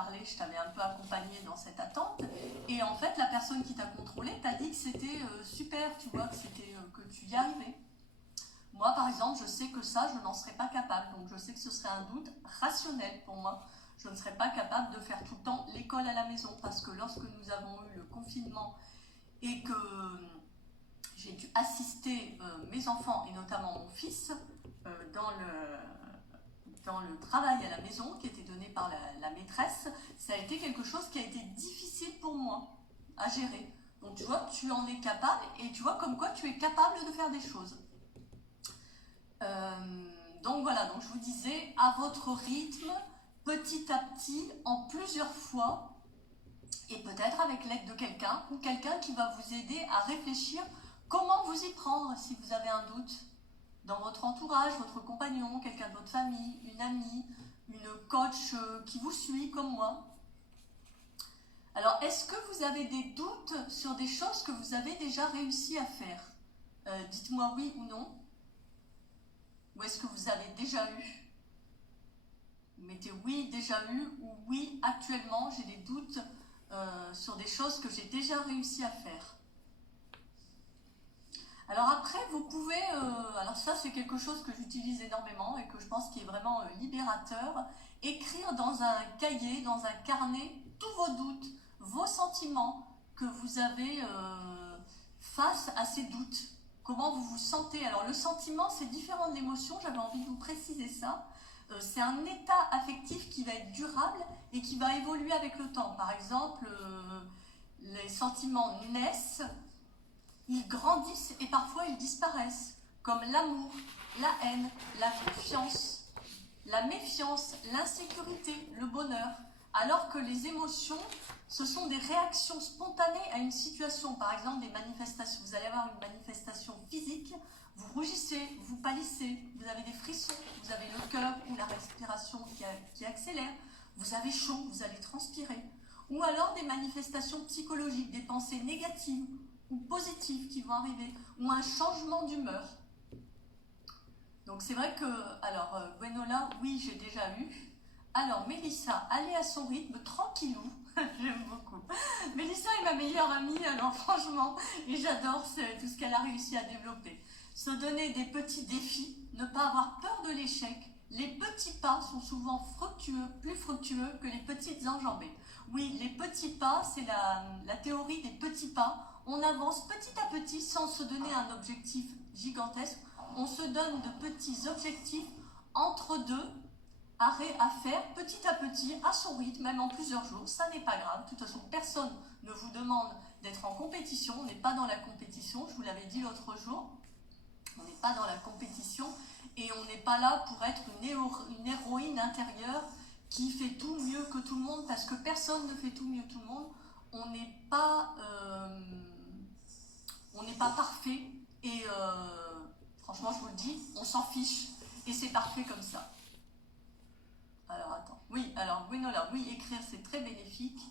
parlé, je t'avais un peu accompagné dans cette attente. Et en fait, la personne qui t'a contrôlé t'a dit que c'était super, tu vois, que tu y arrivais. Moi, par exemple, je sais que ça, je n'en serais pas capable. Donc, je sais que ce serait un doute rationnel pour moi. Je ne serais pas capable de faire tout le temps l'école à la maison. Parce que lorsque nous avons eu le confinement et que j'ai dû assister mes enfants et notamment mon fils dans le travail à la maison qui était donné par la maîtresse, ça a été quelque chose qui a été difficile pour moi à gérer. Donc tu vois, tu en es capable et tu vois comme quoi tu es capable de faire des choses. Donc voilà, donc je vous disais, à votre rythme, petit à petit, en plusieurs fois, et peut-être avec l'aide de quelqu'un ou quelqu'un qui va vous aider à réfléchir comment vous y prendre si vous avez un doute dans votre entourage, votre compagnon, quelqu'un de votre famille, une amie, une coach qui vous suit comme moi. Alors, est-ce que vous avez des doutes sur des choses que vous avez déjà réussi à faire? Dites-moi oui ou non. Ou est-ce que vous avez déjà eu? Vous mettez oui, déjà eu, ou oui, actuellement, j'ai des doutes sur des choses que j'ai déjà réussi à faire. Alors après, vous pouvez, alors ça c'est quelque chose que j'utilise énormément et que je pense qui est vraiment libérateur, écrire dans un cahier, dans un carnet, tous vos doutes, vos sentiments que vous avez face à ces doutes. Comment vous vous sentez? Alors le sentiment, c'est différent de l'émotion, j'avais envie de vous préciser ça. C'est un état affectif qui va être durable et qui va évoluer avec le temps. Par exemple, les sentiments naissent, ils grandissent et parfois ils disparaissent, comme l'amour, la haine, la confiance, la méfiance, l'insécurité, le bonheur, alors que les émotions, ce sont des réactions spontanées à une situation. Par exemple, des manifestations. Vous allez avoir une manifestation physique, vous rougissez, vous pâlissez, vous avez des frissons, vous avez le cœur ou la respiration qui accélère, vous avez chaud, vous allez transpirer. Ou alors des manifestations psychologiques, des pensées négatives ou positives qui vont arriver, ou un changement d'humeur. Donc c'est vrai que, alors Gwenola, oui j'ai déjà eu. Alors Mélissa, aller à son rythme, tranquillou, j'aime beaucoup. Mélissa est ma meilleure amie, alors franchement, et j'adore tout ce qu'elle a réussi à développer. Se donner des petits défis, ne pas avoir peur de l'échec. Les petits pas sont souvent fructueux, plus fructueux que les petites enjambées. Oui, les petits pas, c'est la théorie des petits pas. On avance petit à petit sans se donner un objectif gigantesque. On se donne de petits objectifs entre deux à faire petit à petit, à son rythme, même en plusieurs jours. Ça n'est pas grave. De toute façon, personne ne vous demande d'être en compétition. On n'est pas dans la compétition. Je vous l'avais dit l'autre jour. On n'est pas dans la compétition et on n'est pas là pour être une héroïne intérieure qui fait tout mieux que tout le monde, parce que personne ne fait tout mieux que tout le monde. On n'est pas parfait et franchement je vous le dis, on s'en fiche et c'est parfait comme ça. Alors attends, oui, alors Gwenola, oui, écrire c'est très bénéfique.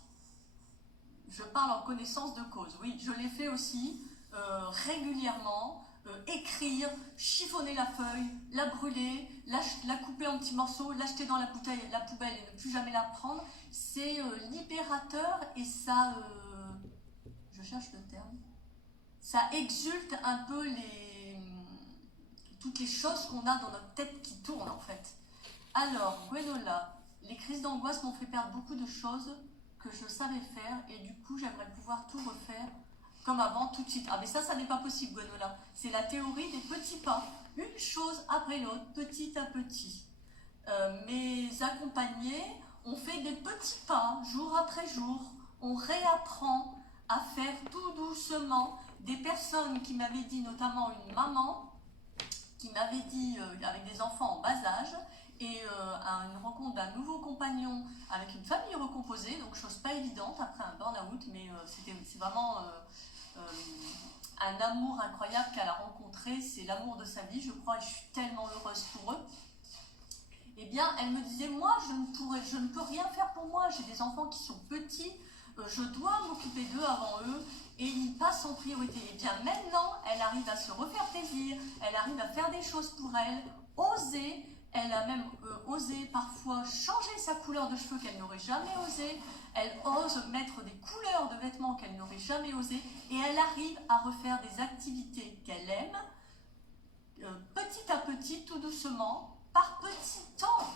Je parle en connaissance de cause, oui, je l'ai fait aussi régulièrement. Écrire, chiffonner la feuille, la brûler, la couper en petits morceaux, l'acheter dans la poubelle et ne plus jamais la prendre, c'est libérateur et ça, je cherche le terme, ça exulte un peu toutes les choses qu'on a dans notre tête qui tournent en fait. Alors, Gwenola, les crises d'angoisse m'ont fait perdre beaucoup de choses que je savais faire et du coup j'aimerais pouvoir tout refaire comme avant, tout de suite. Ah mais ça n'est pas possible Gwenola. C'est la théorie des petits pas. Une chose après l'autre, petit à petit. Mes accompagnés ont fait des petits pas, jour après jour. On réapprend à faire tout doucement. Des personnes qui m'avaient dit, notamment une maman, qui m'avait dit, avec des enfants en bas âge, et à une rencontre d'un nouveau compagnon avec une famille recomposée, donc chose pas évidente après un burn-out, mais c'est vraiment un amour incroyable qu'elle a rencontré, c'est l'amour de sa vie, je crois, et je suis tellement heureuse pour eux. Eh bien, elle me disait, moi, je ne peux rien faire pour moi, j'ai des enfants qui sont petits, je dois m'occuper d'eux avant eux, et ils passent en priorité. Et bien maintenant, elle arrive à se refaire plaisir, elle arrive à faire des choses pour elle, oser, Elle a même osé parfois changer sa couleur de cheveux qu'elle n'aurait jamais osé. Elle ose mettre des couleurs de vêtements qu'elle n'aurait jamais osé. Et elle arrive à refaire des activités qu'elle aime, petit à petit, tout doucement, par petits temps,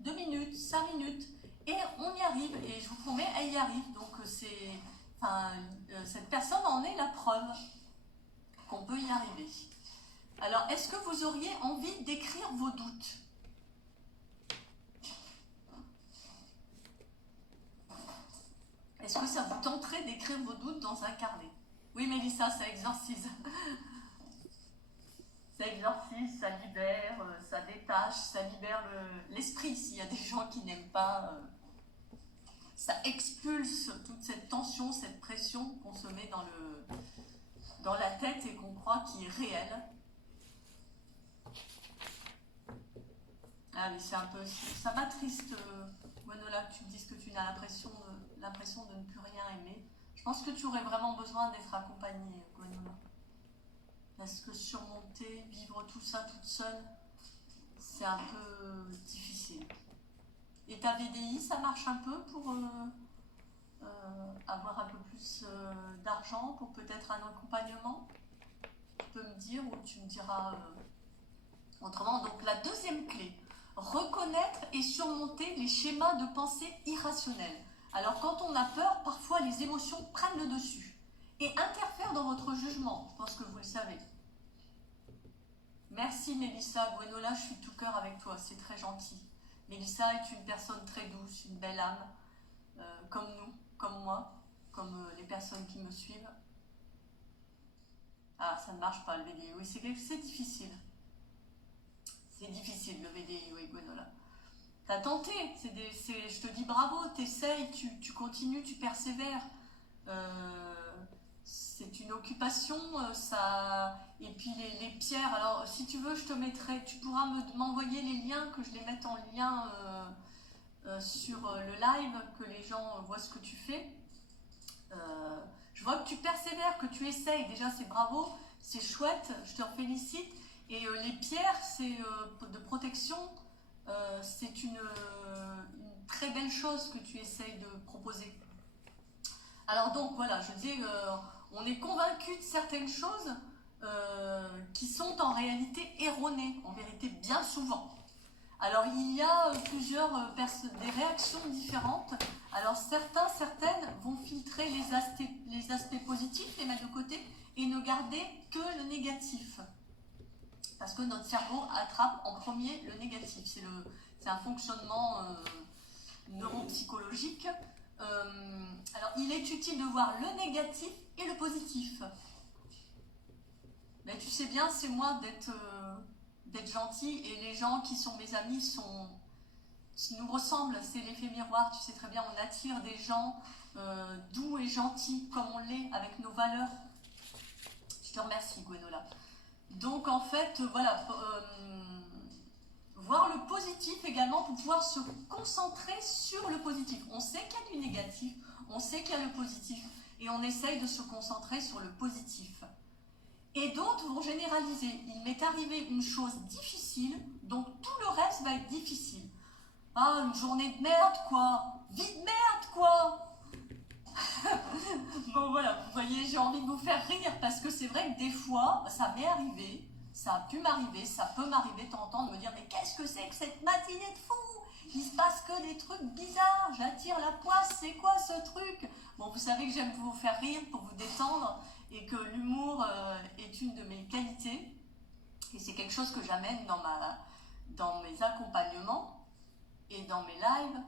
2 minutes, 5 minutes. Et on y arrive, et je vous promets, elle y arrive. Donc cette personne en est la preuve qu'on peut y arriver. Alors, est-ce que vous auriez envie d'écrire vos doutes ? Est-ce que ça vous tenterait d'écrire vos doutes dans un carnet? Oui, Mélissa, ça exorcise. Ça exorcise, ça libère, ça détache, ça libère l'esprit. S'il y a des gens qui n'aiment pas, ça expulse toute cette tension, cette pression qu'on se met dans la tête et qu'on croit qui est réelle. Ah, mais c'est un peu... Ça m'attriste, Gwenola, que tu me dises que tu n'as l'impression de ne plus rien aimer. Je pense que tu aurais vraiment besoin d'être accompagnée, Gwenola. Parce que surmonter, vivre tout ça toute seule, c'est un peu difficile. Et ta VDI, ça marche un peu pour avoir un peu plus d'argent, pour peut-être un accompagnement? Tu peux me dire ou tu me diras autrement. Donc la deuxième clé, reconnaître et surmonter les schémas de pensée irrationnels. Alors quand on a peur, parfois les émotions prennent le dessus et interfèrent dans votre jugement. Je pense que vous le savez. Merci Mélissa. Gwenola, je suis tout cœur avec toi, c'est très gentil. Mélissa est une personne très douce, une belle âme, comme nous, comme moi, comme les personnes qui me suivent. Ah, ça ne marche pas le VDI, oui, c'est difficile. C'est difficile le VDI, oui, Gwenola. T'as tenté, je te dis bravo, t'essayes, tu continues, tu persévères. C'est une occupation, ça. Et puis les pierres, alors si tu veux, je te mettrai, tu pourras m'envoyer les liens, que je les mette en lien sur le live, que les gens voient ce que tu fais. Je vois que tu persévères, que tu essayes, déjà c'est bravo, c'est chouette, je te félicite. Et les pierres, c'est de protection, c'est une très belle chose que tu essayes de proposer. Alors donc voilà, je dis, on est convaincu de certaines choses qui sont en réalité erronées, en vérité bien souvent. Alors il y a des réactions différentes. Alors certaines vont filtrer les aspects positifs, les mettre de côté, et ne garder que le négatif. Parce que notre cerveau attrape en premier le négatif. C'est un fonctionnement neuropsychologique. Alors, il est utile de voir le négatif et le positif. Mais tu sais bien, c'est moi d'être gentil, et les gens qui sont mes amis nous ressemblent. C'est l'effet miroir, tu sais très bien, on attire des gens doux et gentils comme on l'est, avec nos valeurs. Je te remercie, Gwenola. Donc en fait, voilà, voir le positif également pour pouvoir se concentrer sur le positif. On sait qu'il y a du négatif, on sait qu'il y a le positif, et on essaye de se concentrer sur le positif. Et d'autres vont généraliser. Il m'est arrivé une chose difficile, donc tout le reste va être difficile. Ah, une journée de merde, quoi. Vie de merde, quoi. Bon voilà, vous voyez, j'ai envie de vous faire rire, parce que c'est vrai que des fois, ça m'est arrivé, ça a pu m'arriver, ça peut m'arriver de temps en temps de me dire « Mais qu'est-ce que c'est que cette matinée de fou? Il se passe que des trucs bizarres, j'attire la poisse, c'est quoi ce truc ?» Bon, vous savez que j'aime vous faire rire pour vous détendre, et que l'humour est une de mes qualités, et c'est quelque chose que j'amène dans mes accompagnements et dans mes lives.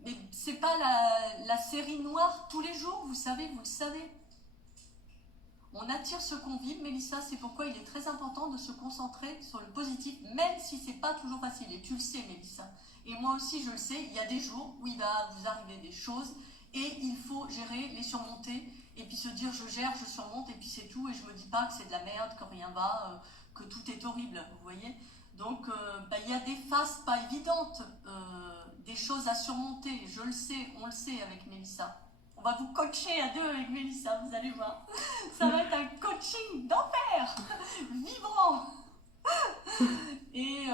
Mais c'est pas la série noire tous les jours, vous savez, vous le savez. On attire ce qu'on vibre, Mélissa, c'est pourquoi il est très important de se concentrer sur le positif, même si c'est pas toujours facile. Et tu le sais, Mélissa. Et moi aussi, je le sais, il y a des jours où il va vous arriver des choses, et il faut gérer, les surmonter, et puis se dire je gère, je surmonte, et puis c'est tout, et je me dis pas que c'est de la merde, que rien va, que tout est horrible, vous voyez. Donc, il y a des phases pas évidentes, des choses à surmonter, je le sais, on le sait avec Mélissa. On va vous coacher à deux avec Mélissa, vous allez voir. Ça va être un coaching d'enfer, vibrant. Et